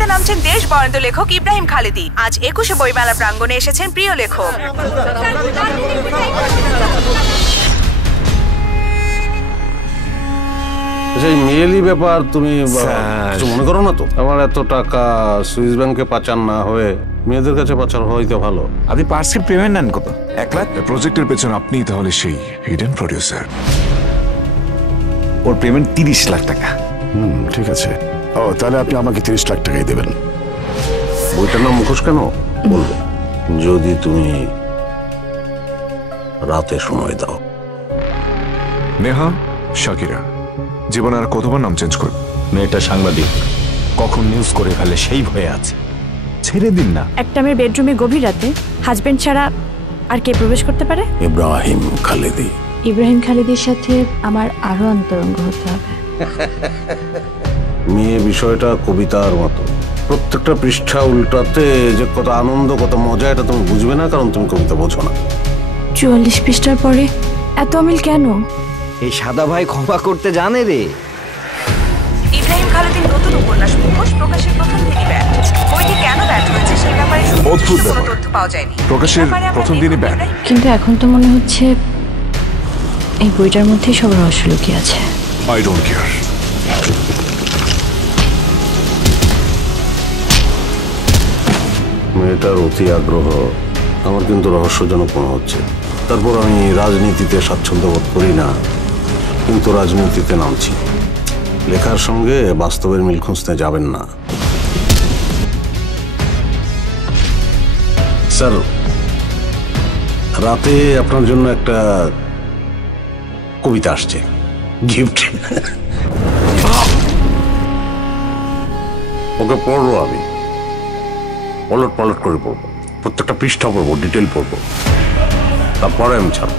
রাজনীতিতে নামছেন দেশ বরেণ্য লেখক ইব্রাহিম খালেদি। আজ ২১শে বইমেলা প্রাঙ্গণে এসেছেন প্রিয় লেখক। সেই মেয়েলি ব্যাপার তুমি কিছু মনে করো না তো? আমার এত টাকা সুইস ব্যাংকে পাচার না হয়ে মেয়েদের কাছে পাচার হইতে ভালো। আপনি পার্সের পেমেন্ট নেন কত? 1 লাখ? প্রজেক্টের পেছনে আপনিই তাহলে সেই হিডেন প্রডিউসার। ওর পেমেন্ট 30 লাখ টাকা। ঠিক আছে। ও তাহলে আপনি আমাকে 30 লাখ টাকাই দেবেন। বইটার নাম মুখোশ কেন বলবো, যদি তুমি রাতে সময় দাও। নেহা, শাকিরা জীবনে আর কতবার নাম চেঞ্জ করবে? মেয়েটা সাংবাদিক, কখন নিউজ করে ফেলে সেই ভয়ে আছে। ছেড়ে দিন না। একটা মেয়ের বেডরুমে গভীর রাতে হাজবেন্ড ছাড়া আর কে প্রবেশ করতে পারে? ইব্রাহিম খালেদি। ইব্রাহিম খালিদের সাথে আমার আরো অন্তরঙ্গ হতে হবে। মেয়ে বিষয়টা কবিতার মতো, প্রত্যেকটা পৃষ্ঠা উল্টাতে যে কত আনন্দ কত মজা এটা তুমি বুঝবে না, কারণ তুমি কবিতা বোঝো না। ৪৪ পৃষ্ঠার পরে এত অমিল কেন? এই সাদা ভাই ক্ষমা করতে জানে রে। ইব্রাহিম খালেদির নতুন উপন্যাস মুখোশ প্রকাশের প্রথম দিনই ব্যান। বইটি কেন ব্যান হয়েছে সেই ব্যাপারে অদ্ভুত কোনো ব্যাপার। তথ্য পাওয়া যায়নি। প্রকাশের প্রথম দিনই ব্যান। কিন্তু এখন তো মনে হচ্ছে এই বইটার মধ্যেই সব রহস্য লুকিয়ে আছে। I don't care. মেয়েটার অতি আগ্রহ আমার কিন্তু রহস্যজনক মনে হচ্ছে। তারপর আমি রাজনীতিতে স্বাচ্ছন্দ্য বোধ করি না, কিন্তু রাজনীতিতে নামছি। লেখার সঙ্গে বাস্তবের মিল খুঁজতে যাবেন না স্যার। রাতে আপনার জন্য একটা কবিতা আসছে, গিফট। ওকে পড়বো আমি, পলট পলট করে পড়বো, প্রত্যেকটা পৃষ্ঠা পড়বো, ডিটেল পড়বো, তারপরে আমি ছাড়বো।